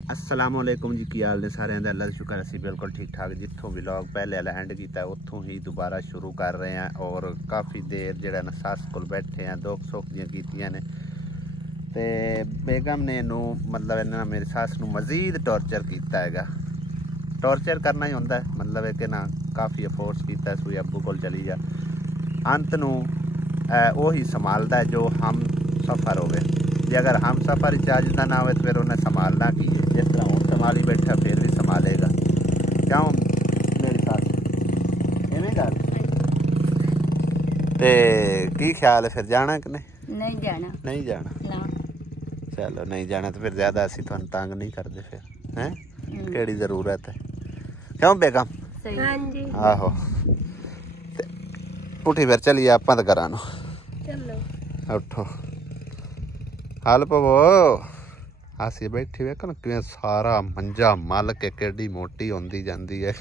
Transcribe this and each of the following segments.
असलामुअलैकुम जी, की हाल ने सारे अल्लाह का शुक्र असी बिल्कुल ठीक ठाक। जितों व्लॉग पहले एंड किया उत्थों ही दोबारा शुरू कर रहे हैं और काफ़ी देर जो ना सस को बैठे हैं, दुख सुख दियाँ ने ते बेगम ने इनू मतलब इन्होंने मेरी सस नू मजीद टॉर्चर किया है। टॉर्चर करना ही होंदा है, मतलब है कि ना काफ़ी अफोर्स किया सूई अब्बू को चली जा। अंत नू ही संभालता है जो हम सफ़र होवे। जे अगर हम सफ़र इजाजत ना हो तो फिर उन्हें संभालना की है। जिस तरह हूँ संभाली बैठा फिर भी संभालेगा। क्यों मेरी साथ इवें गल ते की ख्याल है? फिर जाना कि नहीं जाना? नहीं जाना ना। चलो नहीं जाना तो फिर ज़्यादा असी तुहानू तंग नहीं करते फिर हैं। केड़ी जरूरत है? क्यों बेगम? हाँ जी। आहो उठी फिर चलिए आप तो घरा नु। चलो उठो हल पवो। हासी बैठी वेख ना कि सारा मंजा मल के केडी मोटी होंदी जांदी है।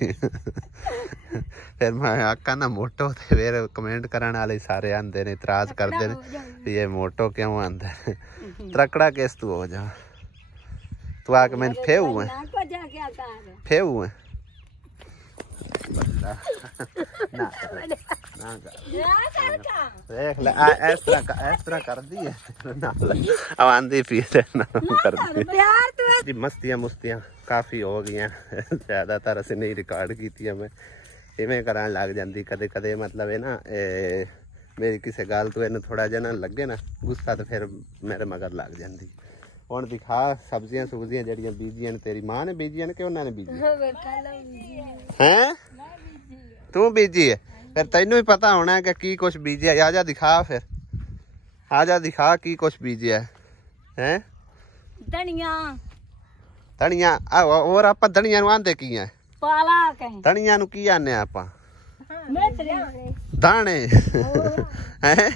फिर मैं आखा ना मोटो तो फिर कमेंट करने वाले सारे आंदे ने, इतराज करते ने ये मोटो क्यों आंदा है। त्रकड़ा किस तू हो जा तू आके मैंने फेऊ है फेऊ है देख ले इस तरह कर दी है। अब आंधी पी कर मस्तियां मुस्तियां काफ़ी हो गई हैं। ज़्यादातर असें नहीं रिकॉर्ड की मैं इवें करान लग जाती कदे कदे। मतलब है ना मेरी किसी गल तो इन्हें थोड़ा जहा ना लगे ना गुस्सा तो फिर मेरे मगर लग जाती। हुण दिखा सब्जियां सुब्जियां जड़ियां बीजियां ने तेरी मां ने बीजियां ने कि उन्होंने बीजियां हैं? तू बीजी है फिर तेनू भी पता होना है कि की कुछ बीजिया। आजा दिखा फिर, आजा दिखा की कुछ बीजिया है। धनिया धनिया और आप धनिया नु आंदे की है? पालक है। धनिया नु की आने आप? मेथरी दाने हैं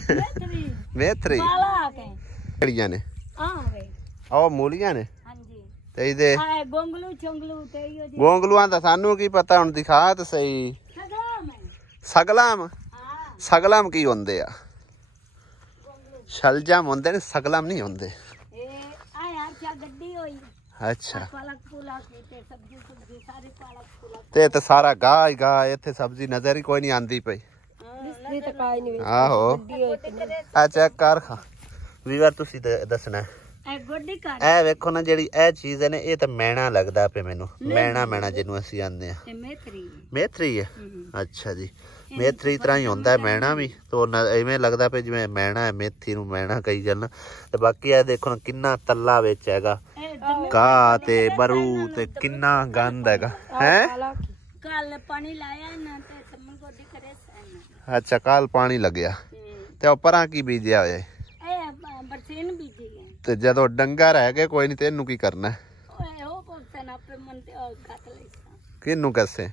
मेथरी पालक है। कड़ियां ने ओ मूलियां ने ते इदे गोंगलू चोंगलू ते यो जी गोंगलू आंदा सानू की पता। हुण दिखा तो सही। सगलम सगलम की होंदे आ? शलजम होंदे ने, सगलम नहीं होंदे। अच्छा ते तो सारा गाह ही गाह, इत्थे सब्जी नजर ही कोई नहीं आंदी पई। आहो आ चेक कर खा वीवर तुसी दसना ए वेखो ना जेड़ी ए चीज है ना ये तो मैना लगदा पे मैनू। मैना मैना जिन्नू असी आंदे आ मेथरी है। अच्छा जी मेथरी तरह ही होंदा है मैना भी। तो इवें लगदा पे जिवें मैना है, मेथी नू मैना कही जाना। ते बाकी ए देखो ना किन्ना तल्ला विच हैगा, घाह ते बरू ते किन्ना गंद हैगा हैं। कल पानी लाया ना ते समन गोडी करे सन। अच्छा कल पानी लगया ते उपरां की बीजिया होया? ए बरसीन बीजी है। ते जदों डंगा रह गए कोई नहीं तेनू की करना है? किन्नू कसे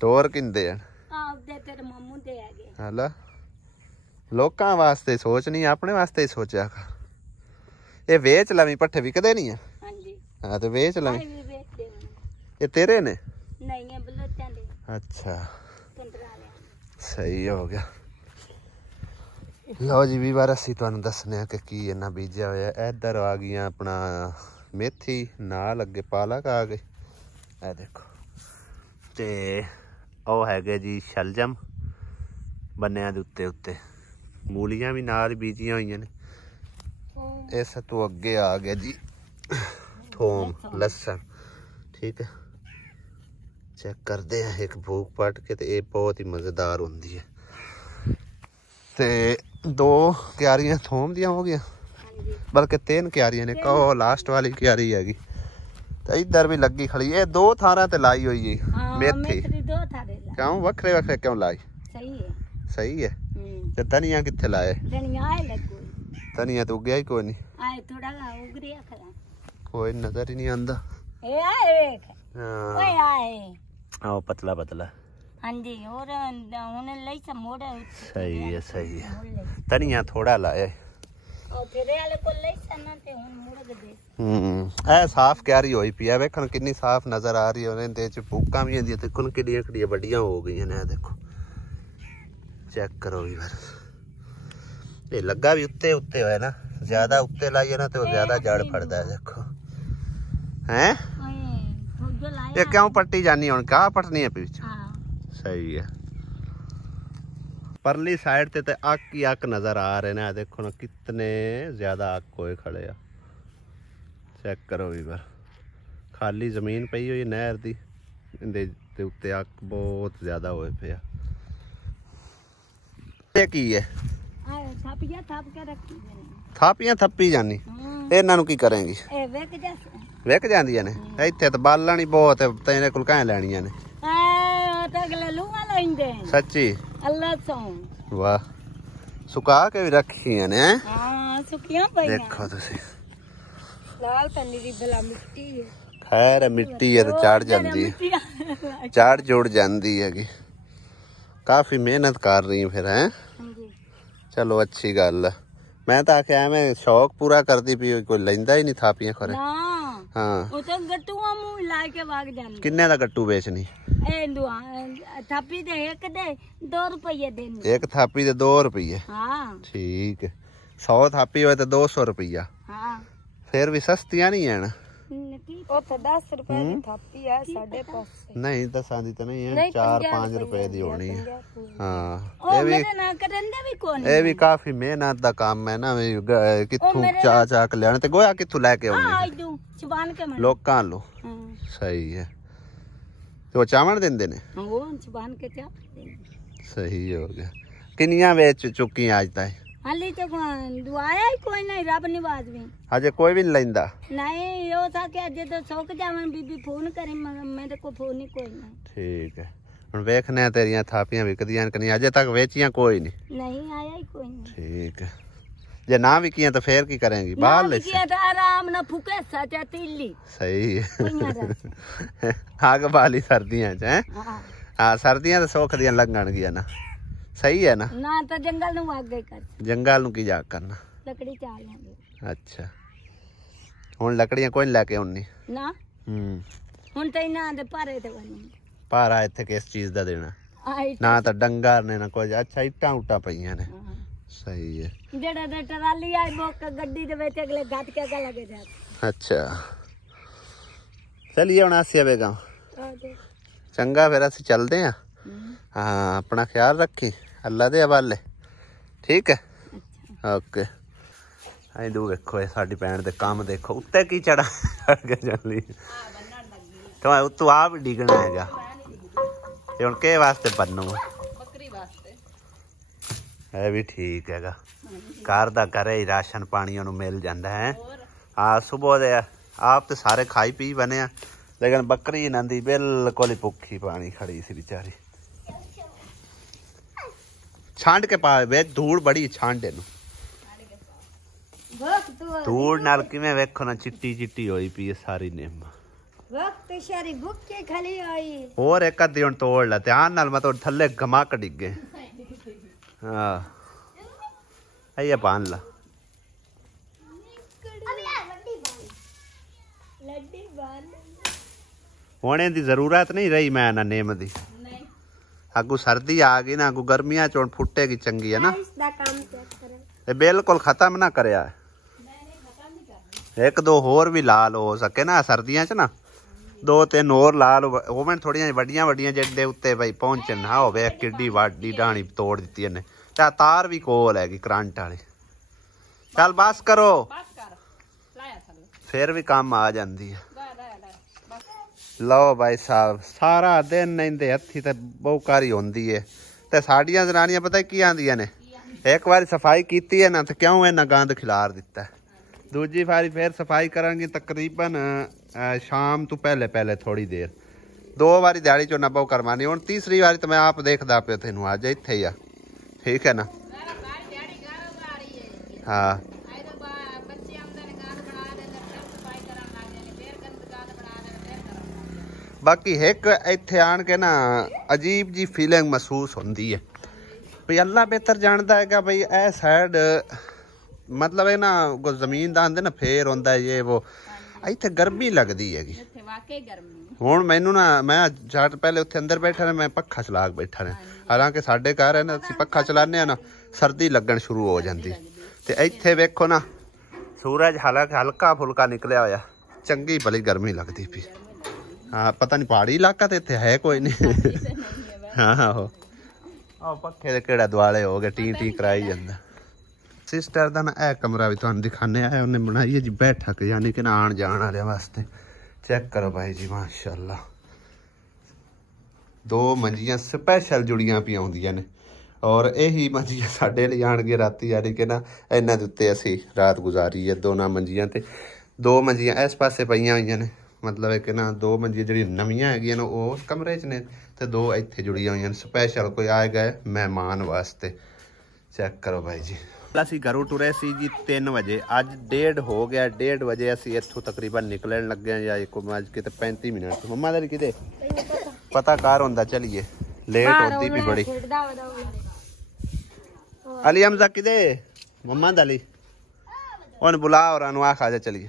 टोर किंदे हला लोकां वास्ते सोच नहीं अपने वास्ते ही सोचा कर। ये वेच लवी पट्ठे विकदे नहीं है? हाँ तो वेच लवी। ये तेरे ने? अच्छा सही हो गया। लो जी भी बार असी तुहानू दसने कि की इन्ना बीजा होया। इधर आ गई अपना मेथी, नाल अगे पालक आ गई ए देखो। ते ओ है जी शलजम बन्निया दे उत्ते उत्ते। मूलियां भी नाल बीजियां हुई ने। इस तो अगे आ गया जी थोम लसन। ठीक है चेक करते हैं एक भूख पट के। तो ये बहुत ही मज़ेदार होंदी है। ते दो क्यारियां थोम दियां हो गया, बल्कि 3 क्यारियां ने। कहो लास्ट वाली क्यारी हैगी तो इधर भी लगी खड़ी। ये 2 थारा ते लाई हुई है मेथी। क्यों वखरे वखरे क्यों लाई? सही है ते धनिया कित्थे लाए? धनिया तो उगया ही कोई नहीं। कोई नजर ही नहीं आंदा। आओ पतला पतला। हाँ जी और सही है सही है। धनिया थोड़ा लाए ए साफ क्यारी होई पी है। वेखन कितनी साफ नजर आ रही है। भूखा भी आंदियां देखो किड्डियां किड्डियां बड़ियां हो गई ने। देखो चेक करो भी ये लगा भी उत्ते उत्ते होया ना। ज्यादा उत्ते लाइए ना तो ज्यादा जड़ फड़दा है। देखो हैं फौजो लाया ये क्यों पट्टी जानी हुण का पटनी है पीछे हाँ सही है परली साइड ते अक ही अक नजर आ रहे ने देखो ना कितने ज्यादा अक होए खड़े आ चेक करो भी बार खाली जमीन पई हुई नहर दी इहदे ते उत्ते अक बहुत ज्यादा होए पे आ ये की है थापिया थाप के रखी थापियां थप्पी जानी ਇਹਨਾਂ ਨੂੰ ਕੀ ਕਰਾਂਗੀ ए वेक जैसे ਵਿਕ ਜਾਂਦੀਆਂ ਨੇ ਇੱਥੇ ਤਾਂ ਬਾਲਣ ਹੀ ਬਹੁਤ ਹੈ ਤੇਰੇ ਕੋਲ ਕਾਹ ਲੈਣੀਆਂ ਨੇ तो अगले लूंगा लेंगे ਸੱਚੀ अल्लाह सो ਵਾਹ ਸੁਕਾ ਕੇ ਵੀ ਰੱਖੀਆਂ ਨੇ ਹੈਂ? हाँ सुखियां पई ਦੇਖੋ ਤੁਸੀਂ लाल तनी दी भला मिट्टी है ਖੈਰ ਮਿੱਟੀ ਹੈ ਤੇ ਚੜ ਜਾਂਦੀ ਹੈ ਚੜ ਜੁੜ ਜਾਂਦੀ ਹੈਗੀ ਕਾਫੀ ਮਿਹਨਤ ਕਰ ਰਹੀ ਫਿਰ ਹੈ ਚਲੋ ਅੱਛੀ ਗੱਲ ਹੈ ਮੈਂ ਤਾਂ ਆਖਿਆ ਐਵੇਂ ਸ਼ੌਕ ਪੂਰਾ ਕਰਦੀ ਪਈ ਕੋਈ ਲੈਂਦਾ ਹੀ ਨਹੀਂ ਥਾਪੀਆਂ ਖਰੇ ना ਹਾਂ वो तो गट्टुआ मुंह ला के भाग जाने ਕਿੰਨੇ ਦਾ ਗੱਟੂ ਵੇਚਣੀ ए दुआ थापी दे एक दे 2 रुपये देने ਇੱਕ ਥਾਪੀ ਦੇ 2 ਰੁਪਏ हाँ ਠੀਕ ਹੈ 100 ਥਾਪੀ ਹੋਏ ਤੇ 200 ਰੁਪਇਆ हाँ ਫਿਰ ਵੀ ਸਸਤੀਆਂ ਨਹੀਂ ਹਨ ਉਹ ਤਾਂ 10 ਰੁਪਏ ਦੀ ਥਾਪੀ ਆ 5.5 ਨਹੀਂ ਦਸਾਂ ਦੀ ਤਾਂ ਨਹੀਂ ਹੈ 4-5 ਰੁਪਏ ਦੀ ਹੋਣੀ ਹੈ ਹਾਂ ਉਹ ਮੇਰੇ ਨਾਲ ਕਰਨ ਦੇ ਵੀ ਕੋਣ ਇਹ ਵੀ ਕਾਫੀ ਮਿਹਨਤ ਦਾ ਕੰਮ ਹੈ ਨਾ ਵੀ ਕਿੱਥੋਂ ਚਾ ਕੇ ਲਿਆਣੇ ਤੇ ਗੋਇਆ ਕਿੱਥੋਂ ਲੈ ਕੇ ਆਉਣੇ ਆ ਇਦੂ ਚਬਾਨ ਕੇ ਮੈਂ ਲੋਕਾਂ ਲੋ ਹਾਂ ਸਹੀ ਹੈ ਤੇ ਉਹ ਚਾਵਣ ਦਿੰਦੇ ਨੇ ਉਹ ਚਬਾਨ ਕੇ ਚਾ ਸਹੀ ਹੋ ਗਿਆ ਕਿੰਨੀਆਂ ਵੇਚ ਚੁੱਕੀਆਂ ਅੱਜ ਤੱਕ ਹਾਲੀ ਤੇ ਦੁਆਇਆ ਹੀ ਕੋਈ ਨਹੀਂ ਰੱਬ ਨਿਵਾਜ਼ ਵੀ ਅਜੇ ਕੋਈ ਵੀ ਨਹੀਂ ਲੈਂਦਾ ਨਹੀਂ ਉਹ ਤਾਂ ਕਿ ਅੱਜ ਤਾਂ ਸੌਕ ਜਾਵਣ ਬੀਬੀ ਫੋਨ ਕਰੇ ਮੇਰੇ ਕੋਲ ਫੋਨ ਨਹੀਂ ਕੋਈ ਨਹੀਂ ਠੀਕ ਹੈ ਹੁਣ ਵੇਖਨੇ ਆ ਤੇਰੀਆਂ ਥਾਪੀਆਂ ਵਿਕਦੀਆਂ ਕਿ ਨਹੀਂ ਅਜੇ ਤੱਕ ਵੇਚੀਆਂ ਕੋਈ ਨਹੀਂ ਨਹੀਂ ਆਇਆ ਹੀ ਕੋਈ ਨਹੀਂ ਠੀਕ ਹੈ ਜੇ ਨਾ ਵਿਕੀਆਂ ਤਾਂ ਫੇਰ ਕੀ ਕਰਾਂਗੀ ਬਾਹਰ ਲੈ ਕੀ ਤਾਂ ਆਰਾਮ ਨਾਲ ਫੁਕੇ ਸੱਚਾ ਤੀਲੀ ਸਹੀ ਹੈ ਪਈਆਂ ਆਗ ਬਾਲੀ ਸਰਦੀਆਂ ਚ ਹੈ ਹਾਂ ਹਾਂ ਸਰਦੀਆਂ ਤਾਂ ਸੁੱਖ ਦੀਆਂ ਲੱਗਣਗੀਆਂ ਨਾ ਸਹੀ ਹੈ ਨਾ ਨਾ ਤਾਂ ਜੰਗਲ ਨੂੰ ਅੱਗੇ ਕਰ ਜੰਗਲ ਨੂੰ ਕੀ ਜਾ ਕਰਨਾ ਲੱਕੜੀ ਚਾਲ ਲਾਂਗੇ ਅੱਛਾ ਹੁਣ ਲੱਕੜੀਆਂ ਕੋਈ ਨੀ ਲੈ ਕੇ ਆਉਣੀ ਨਾ ਹੁਣ ਤਾਂ ਇਹਨਾਂ ਦੇ ਭਾਰੇ ਤੇ ਬਣੀ ਭਾਰਾ ਇੱਥੇ ਕਿਸ ਚੀਜ਼ ਦਾ ਦੇਣਾ ਆਈ ਨਾ ਤਾਂ ਡੰਗਰ ਨੇ ਨਾ ਕੁਝ ਅੱਛਾ ਇੱਟਾਂ ਉਟਾਂ ਪਈਆਂ ਨੇ ਸਹੀ ਹੈ ਜਿਹੜਾ ਤੇ ਟਰਾਲੀ ਆਈ ਬੋਕ ਗੱਡੀ ਦੇ ਵਿੱਚ ਅਗਲੇ ਗੱਟ ਕੇ ਗਾ ਲੱਗੇ ਜਾ ਅੱਛਾ ਚਲਿਏ ਹੁਣ ਆਸਿਆ ਬੇਗਮ ਚੰਗਾ ਫਿਰ ਅਸੀਂ ਚੱਲਦੇ ਹਾਂ ਹਾਂ ਆਪਣਾ ਖਿਆਲ ਰੱਖੀ ਅੱਲਾ ਦੇ ਹਵਾਲੇ ਠੀਕ ਹੈ ਓਕੇ ਆਈ ਦੂ ਵੇਖੋ ਇਹ ਸਾਡੀ ਭੈਣ ਦੇ ਕੰਮ ਦੇਖੋ ਉੱਤੇ ਕੀ ਚੜਾ ਕੇ ਚੱਲੀ ਤਾਂ ਉੱਤੋਂ ਆ ਵੀ ਡਿੱਗਣਾ ਹੈਗਾ ਤੇ ਹੁਣ ਕਿਹ ਵਾਸਤੇ ਬੰਨੂ ਬੱਕਰੀ ਵਾਸਤੇ ਇਹ ਵੀ ਠੀਕ ਹੈਗਾ ਘਰ ਦਾ ਘਰੇ ਹੀ ਰਾਸ਼ਨ ਪਾਣੀ ਉਹਨੂੰ ਮਿਲ ਜਾਂਦਾ ਹੈ ਹਾਂ ਸੁਬਹ ਦੇ ਆਪ ਤੇ ਸਾਰੇ ਖਾਈ ਪੀ ਬਣੇ ਆ ਲੇਕਿਨ ਬੱਕਰੀ ਇਹਨਾਂ ਦੀ ਬਿਲਕੁਲ ਹੀ ਭੁੱਖੀ ਪਾਣੀ ਖੜੀ ਸੀ ਵਿਚਾਰੀ ਛਾਂਡ ਕੇ ਪਾ ਵੇ ਧੂੜ ਬੜੀ ਛਾਂਡੇ ਨੂੰ ਧੂੜ ਨਾਲ ਕਿਵੇਂ ਵੇਖੋ ਨਾ ਚਿੱਟੀ ਚਿੱਟੀ ਹੋਈ ਪਈ ਹੈ ਸਾਰੀ ਨਿੰਮ ਵਕਤ ਸ਼ਰੀ ਭੁੱਖੇ ਖਲੀ ਆਈ ਹੋਰ ਇੱਕ ਅੱਧੀ ਹੁਣ ਤੋੜ ਲੈ ਧਿਆਨ ਨਾਲ ਮੈਂ ਤਾਂ ਥੱਲੇ ਗਮਕ ਡਿੱਗੇ ਹਾਂ ਆਈਏ ਬਾਂਧ ਲਾ ਹੁਣ ਇਹਦੀ ਜ਼ਰੂਰਤ ਨਹੀਂ ਰਹੀ ਮੈਂ ਨਾ ਨਿੰਮ ਦੀ ਅੱਗੂ ਸਰਦੀ ਆ ਗਈ ਨਾ ਅੱਗੂ ਗਰਮੀਆਂ ਚ ਹੁਣ ਫੁੱਟੇਗੀ ਚੰਗੀ ਹੈ ਨਾ ਇਹ ਬਿਲਕੁਲ ਖਤਮ ਨਾ ਕਰਿਆ ਇੱਕ ਦੋ ਹੋਰ ਵੀ ਲਾਲ ਹੋ ਸਕੇ ਨਾ ਸਰਦੀਆਂ ਚ ਨਾ 2-3 ਹੋਰ ਲਾਲ ਹੋਵਣ ਥੋੜੀਆਂ ਵੱਡੀਆਂ ਵੱਡੀਆਂ ਜਿਹੜੇ ਉੱਤੇ ਬਈ ਪਹੁੰਚਣ ਨਾ ਹੋਵੇ ਕਿੱਡੀ ਵਾਡੀ ਡਾਣੀ ਤੋੜ ਦਿੱਤੀ ਇਹਨੇ ਤੇ ਤਾਰ ਵੀ ਕੋਲ ਹੈਗੀ ਕਰੰਟ ਵਾਲੀ ਚੱਲ ਬਸ ਕਰੋ ਫਿਰ ਵੀ ਕੰਮ ਆ ਜਾਂਦੀ ਹੈ ਲਓ ਭਾਈ ਸਾਹਿਬ ਸਾਰਾ ਦਿਨ ਨਹਿੰਦੇ ਹੱਥੀ ਤੇ ਬਹੁਕਾਰੀ ਹੁੰਦੀ ਹੈ ਤੇ ਸਾਡੀਆਂ ਜ਼ਨਾਨੀਆਂ ਪਤਾ ਕੀ ਆਂਦੀਆਂ ਨੇ ਇੱਕ ਵਾਰੀ ਸਫਾਈ ਕੀਤੀ ਹੈ ਨਾ ਤੇ ਕਿਉਂ ਇਹਨਾਂ ਗੰਦ ਖਿਲਾਰ ਦਿੱਤਾ ਦੂਜੀ ਵਾਰੀ ਫਿਰ ਸਫਾਈ ਕਰਾਂਗੇ ਤਕਰੀਬਨ ਸ਼ਾਮ ਤੋਂ ਪਹਿਲੇ ਥੋੜੀ ਦੇਰ 2 ਵਾਰੀ ਦਿਹਾੜੀ ਚੋਂ ਨਾ ਬਹੁ ਕਰਵਾਣੀ ਹੁਣ ਤੀਸਰੀ ਵਾਰੀ ਤਾਂ ਮੈਂ ਆਪ ਦੇਖਦਾ ਪਿਆ ਤੈਨੂੰ ਅੱਜ ਇੱਥੇ ਹੀ ਆ ਠੀਕ ਹੈ ਨਾ ਹਾਂ ਬਾਕੀ ਇੱਕ ਇੱਥੇ ਆਣ ਕੇ ਨਾ ਅਜੀਬ ਜੀ ਫੀਲਿੰਗ ਮਹਿਸੂਸ ਹੁੰਦੀ ਹੈ ਵੀ ਅੱਲਾ ਬਿਹਤਰ ਜਾਣਦਾ ਹੈਗਾ ਬਈ ਇਹ ਸਾਈਡ ਮਤਲਬ ਇਹ ਨਾ ਜ਼ਮੀਨ ਦਾ ਆਂਦੇ ਨਾ ਫੇਰ ਹੁੰਦਾ ਇਹ ਉਹ ਇੱਥੇ ਗਰਮੀ ਲੱਗਦੀ ਹੈਗੀ ਹੁਣ ਮੈਨੂੰ ਨਾ ਮੈਂ ਜੱਟ ਪਹਿਲੇ ਉੱਥੇ ਅੰਦਰ ਬੈਠਾ ਨੇ ਮੈਂ ਪੱਖਾ ਚਲਾ ਕੇ ਬੈਠਾ ਨੇ ਹਾਲਾਂਕਿ ਸਾਡੇ ਘਰ ਹੈ ਨਾ ਅਸੀਂ ਪੱਖਾ ਚਲਾਉਂਦੇ ਆ ਨਾ ਸਰਦੀ ਲੱਗਣ ਸ਼ੁਰੂ ਹੋ ਜਾਂਦੀ ਤੇ ਇੱਥੇ ਵੇਖੋ ਨਾ ਸੂਰਜ ਹਾਲਾਂਕਿ ਹਲਕਾ ਫੁਲਕਾ ਨਿਕਲਿਆ ਹੋਇਆ चंगी भली गर्मी लगती पी। हाँ पता नहीं पहाड़ी इलाका तो इतने है कोई नहीं। हाँ आहो पखे दे केड़ा दुआले हो गए टी टी कराई जांदा। सिस्टर का ना यह कमरा भी तुहानू दिखाने आया उन्हें बनाई है जी बैठक, यानी कि ना आन जान वाले वास्ते। चेक करो भाई जी माशाल्लाह, 2 मंजियां स्पैशल जुड़ियां पी आउंदियां ने और यही मंजियां साडे लिए आणगे राती, यानी कि ना इन्हां दे उत्ते असीं रात गुजारी है। 2 मंजियां ते 2 मंजियां इस पासे पईयां होईयां ने, मतलब है कि ना 2 मंजियां जिहड़ियां नवीं हैगियां ने वो उस कमरे च ने ते 2 इत्थे जुड़ियां होईयां ने स्पैशल कोई आए गए मेहमान वास्ते। चेक करो भाई जी। ਅਸੀਂ ਘਰੋਂ ਟੁਰੇ ਸੀ ਜੀ 3 ਵਜੇ, ਅੱਜ 1:30 ਹੋ ਗਿਆ। 1:30 ਵਜੇ ਅਸੀਂ ਇੱਥੋਂ ਤਕਰੀਬਨ ਨਿਕਲਣ ਲੱਗੇ ਆ ਜਾਂ 1:35 ਮਿੰਟ। ਮੰਮਾ ਦਾ ਕਿਤੇ ਪਤਾ ਕਾਰ ਹੁੰਦਾ, ਚਲੀਏ ਲੇਟ ਹੁੰਦੀ ਵੀ ਬੜੀ। ਅਲੀ ਹਮਜ਼ਾ ਕਿਤੇ ਮੰਮਾ ਦਾ ਲਈ ਉਹਨ ਬੁਲਾ ਔਰਾਂ ਨੂੰ ਆਖਾ ਜਾ ਚਲੀਏ।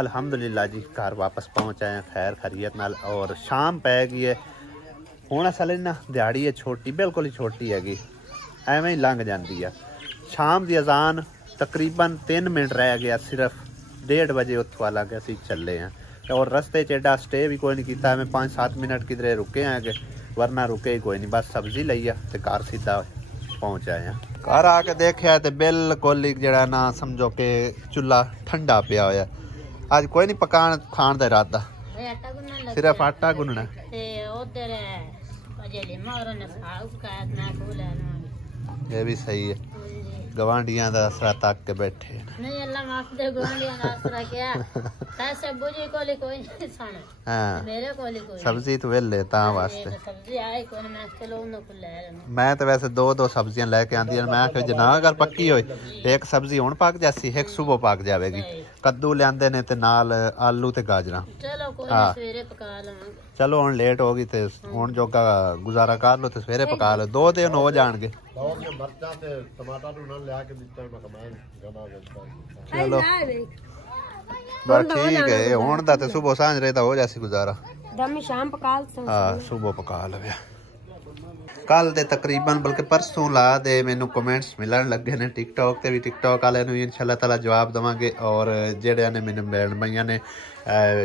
ਅਲਹਮਦੁਲਿਲਾ ਜੀ घर वापस पहुंच आए हैं खैर खैरियत नाल और शाम पै गई है। ਹੁਣ ਅਸਲ ਨਾ ਦਿਹਾੜੀ ਹੈ ਛੋਟੀ, ਬਿਲਕੁਲ ਹੀ ਛੋਟੀ ਹੈਗੀ, ਐਵੇਂ ਹੀ ਲੰਘ ਜਾਂਦੀ ਆ। ਸ਼ਾਮ ਦੀ ਅਜ਼ਾਨ ਤਕਰੀਬਨ 3 ਮਿੰਟ ਰਹਿ ਗਿਆ, ਸਿਰਫ 1:30 ਵਜੇ ਉੱਥੋਂ ਹਾਲਾਂਕਿ ਅਸੀਂ ਚੱਲੇ ਹਾਂ। और रस्ते च एडा स्टे भी कोई नहीं किया, मैं 5-7 मिनट किधरे रुके हैं कि वरना रुके ही कोई नहीं, बस सब्जी लई आ ते घर सीधा पहुंच आए हैं। घर आके देखा तो बिल्कुल जड़ा ना समझो कि चूल्हा ठंडा पिया होया। अज कोई नहीं पकान खान का इरादा, सिर्फ आटा गुनना। ये भी सही है, गवांडियां दा आसरा तक के बैठे नहीं। अल्लाह माफ दे, गवांडियां दा आसरा क्या पैसे बुझी कोली कोई नहीं सन। हां मेरे कोली कोई सब्जी तो वेले ता वास्ते सब्जी आए कोई मैं चलो उन को ले लेना। मैं तो वैसे 2-2 सब्जियां लेके आंदी है। मैं कह जना अगर पक्की होई एक सब्जी हुन पक जासी, एक सुबह पक जावेगी। कद्दू लेंदे ने ते नाल आलू ते गाजरा। चलो कोई सवेरे पका लवांगे। चलो हुन लेट हो गई ते हुन जोगा गुजारा कर लो ते सवेरे पका लो। 2 दिन हो जाणगे। चलो बस ठीक है, हुण दा ते सुबह सांझ रहता हो जासी गुजारा। दम शाम पका ल। हां सुबह पका लवे। कल दे तकरीबन बल्कि परसों ला दे मैनू कमेंट्स मिलन लगे ने टिकटॉक ते भी। टिकटॉक वाले नूं इंशाअल्लाह ताला जवाब देवांगे और जेड़े ने मैनू मिलन पईयां ने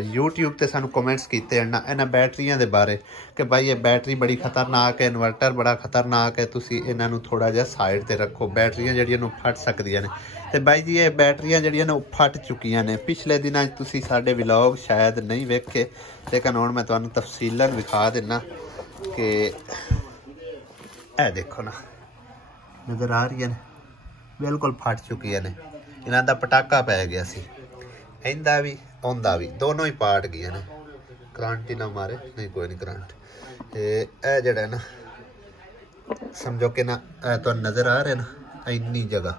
यूट्यूब ते सानू कमेंट्स कीते इन्हां बैटरियां दे बारे कि भाई ये बैटरी बड़ी खतरनाक है, इन्वर्टर बड़ा खतरनाक है, तुसी इन्हां नूं थोड़ा जिहा साइड ते रखो, बैटरियां जेहड़ियां नूं फट सकदियां ने। ते भाई जी ये बैटरियां जेहड़ियां ने फट चुकियां ने। पिछले दिनां तुसी साडे व्लॉग शायद नहीं वेखे, लेकिन हुण मैं तुहानूं तफसीलन विखा दिन्ना कि ए देखो ना नज़र आ रही है, बिल्कुल फट चुकी है ने। इन्हां दा पटाका पै गया सी, इंदा भी औंदा भी दोनों ही पाट गए ने। करंट ही ना मारे, नहीं कोई नहीं करंट। ते ए जेड़ा ना समझो कि ना तो नज़र आ रहे ना इन्नी जगह,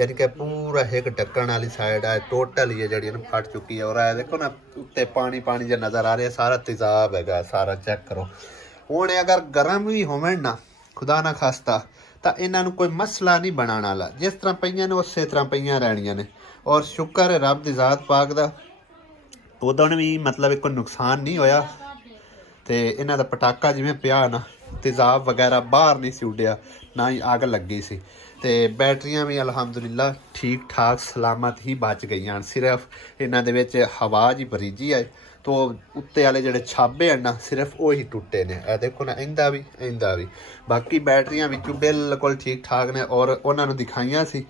यानी कि पूरा एक ढक्कन वाली साइड है टोटल ये जड़ी ना फट चुकी है। और ए देखो ना उत्ते पानी पानी जो नज़र आ रहा है, सारा तेजाब है सारा। चेक करो हुण अगर गर्म भी होवे ना खुदा ना खास्ता तो इन्हों कोई मसला नहीं बनाने वाला, जिस तरह पईयां ने उस तरह पईयां रहनियां ने। और शुक्र है रब दी ज़ात पाक दा उदण भी मतलब कोई नुकसान नहीं होया। तो इन्हां दा पटाका जिवें पिया ना तेजाब वगैरह बाहर नहीं सी उड्डिया, ना ही अग लगी सी। ते बैटरियां भी अलहमदुलिल्लाह ठीक ठाक सलामत ही बच गई। सिर्फ इन्हां दे विच हवा जी भरीजी है तो उत्ते वाले जेडे छाबे हैं ना सिर्फ वो ही टुटे ने। ए देखो ना इंदा भी बाकी बैटरियां विचों बिल्कुल ठीक ठाक ने। और उन्होंने दिखाइया सी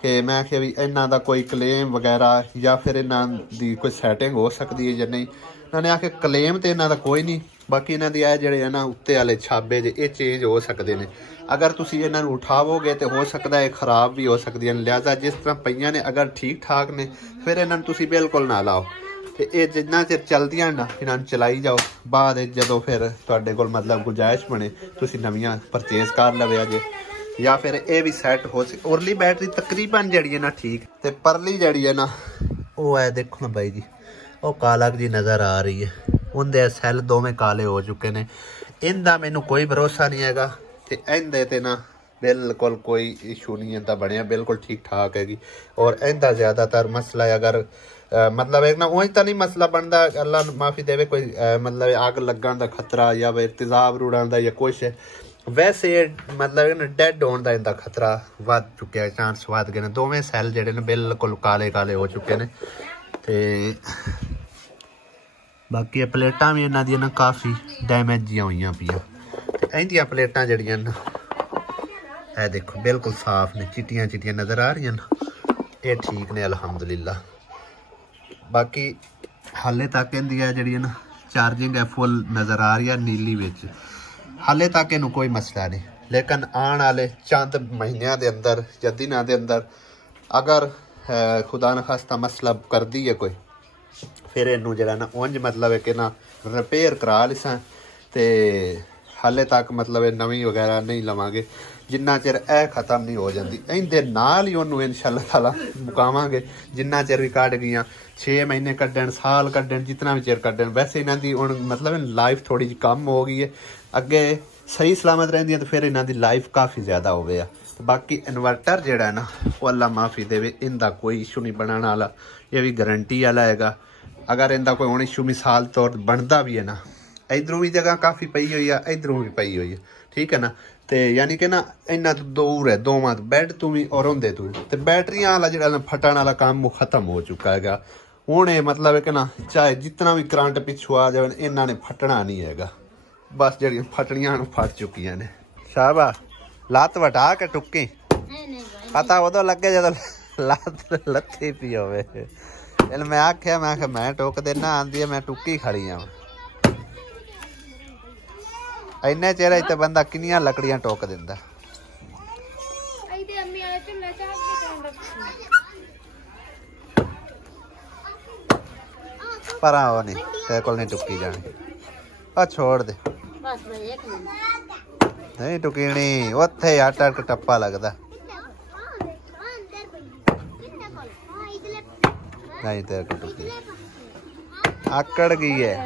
कि मैं आखिया भी इन्हां दा कोई क्लेम वगैरह या फिर इन्हां दी कोई सैटिंग हो सकती है या नहीं। उन्होंने आखे क्लेम तो इन्हां दा कोई नहीं, बाकी इन्हां दी जेडे है ना उत्ते वाले छाबे जे ये चेंज हो सकते हैं। अगर तुसी इन्हां नूं उठावोगे तो हो सकता है खराब भी हो सकती है। लिहाजा जिस तरह पईयां ने अगर ठीक ठाक ने फिर इन्हां नूं तुसी बिल्कुल ना लाओ। तो ये जिन्ना चिर चलदियां ना इन्हां नूं चलाई जाओ, बाद जदों फिर तुहाडे कोल मतलब गुंजाइश बने तुसी नवीं परचेज कर लवे अजे, या फिर ये भी सैट हो सके। उरली बैटरी तकरीबन जड़ी है ना ठीक, तो परली जड़ी है ना वो है देखो ना भाई जी वो कालक जी नज़र आ रही है। उनके सैल दोवें काले हो चुके ने। इनका मैनू कोई भरोसा नहीं है। तो इनदे ते ना बिल्कुल कोई इशू नहीं इनका बनया, बिल्कुल ठीक ठाक हैगी। और इनका ज़्यादातर मसला है अगर मतलब एक ना उंज तो नहीं मसला बनता, अल्लाह माफ़ी देवे, कोई मतलब आग लगन का खतरा या फिर तेजाब रुड़न का या कुछ, वैसे मतलब डेड होने का इनका खतरा वध चुका है, चांस वध गए। दोवें सैल जेडे ने बिल्कुल काले काले हो चुके हैं। ਤੇ ਬਾਕੀ ਇਹ ਪਲੇਟਾਂ ਵੀ ਇਹਨਾਂ ਦੀਆਂ ਨਾ ਕਾਫੀ ਡੈਮੇਜ ਜੀਆਂ ਹੋਈਆਂ ਪਈਆਂ ਤੇ ਇਹਦੀਆਂ ਪਲੇਟਾਂ ਜਿਹੜੀਆਂ ਨਾ ਇਹ ਦੇਖੋ ਬਿਲਕੁਲ ਸਾਫ਼ ਨੇ, ਚਿੱਟੀਆਂ ਚਿੱਟੀਆਂ ਨਜ਼ਰ ਆ ਰਹੀਆਂ ਨਾ, ਇਹ ਠੀਕ ਨੇ ਅਲਹਮਦੁਲਿਲਾ। ਬਾਕੀ ਹਾਲੇ ਤੱਕ ਇਹਦੀਆਂ ਜਿਹੜੀਆਂ ਨਾ ਚਾਰजिंग है फुल नज़र आ रही है नीली विच, हाले तक इनू कोई मसला नहीं, लेकिन आने वाले चंद महीनों के अंदर या दिनों के अंदर अगर खुदा न खास्ता मसला कर दी है कोई, फिर इनू जरा ना उंज मतलब है कि ना रिपेयर करा लिसा। तो हाले तक मतलब नवी वगैरह नहीं लवांगे जिन्ना चिर यह खत्म नहीं हो जाती, इनके नाल ही उन्होंने इंशाअल्लाह ताला मुकावांगे। जिन्ना चिर भी कट गई 6 महीने कड्डन, साल कड्डन, जितना भी चिर कड्डन। वैसे इन्हों की हुण मतलब लाइफ थोड़ी जी कम हो गई है, अगे सही सलामत रहिंदी तो फिर इन्हों की लाइफ काफ़ी ज़्यादा हो गया। बाकी इन्वर्टर जिहड़ा है ना वो अल्लाह माफ़ी देवे, इनका कोई इशू नहीं बनाने वाला, ये भी गारंटी वाला है। अगर इनका कोई हुण इशू मिसाल तौर बनता भी है ना, इधरों भी जगह काफ़ी पई हुई है, इधरों भी पई हुई है, ठीक है ना। तो यानी कि ना इन्ना तो दूर है दोवां बैड तू भी और होंदे तू, तो बैटरियां वाला जो फटन वाला काम वो खत्म हो चुका है। हुण ये मतलब है कि ना चाहे जितना भी करंट पिछू आ जाए इन्हों ने फटना नहीं है, बस जड़ियाँ फटनियां फट चुकियां ने। शाबा लत्त वटा के टुक्की, पता उदो लगे जो लत्त लत्थी पी होवे। मैं आख्या मैं टुक देना, आंदी है मैं टुक्की खड़ी हाँ। इन्ने चेर इतने बंदा किनिया लकड़ियां टोक दिंदा। पर आओ नहीं तेरे को नहीं टुकी जानी, आ छोड़ दे नहीं टुकीनी, उत्थे आटा टप्पा लगता नहीं तेरे को टुकी आकड़ गई है।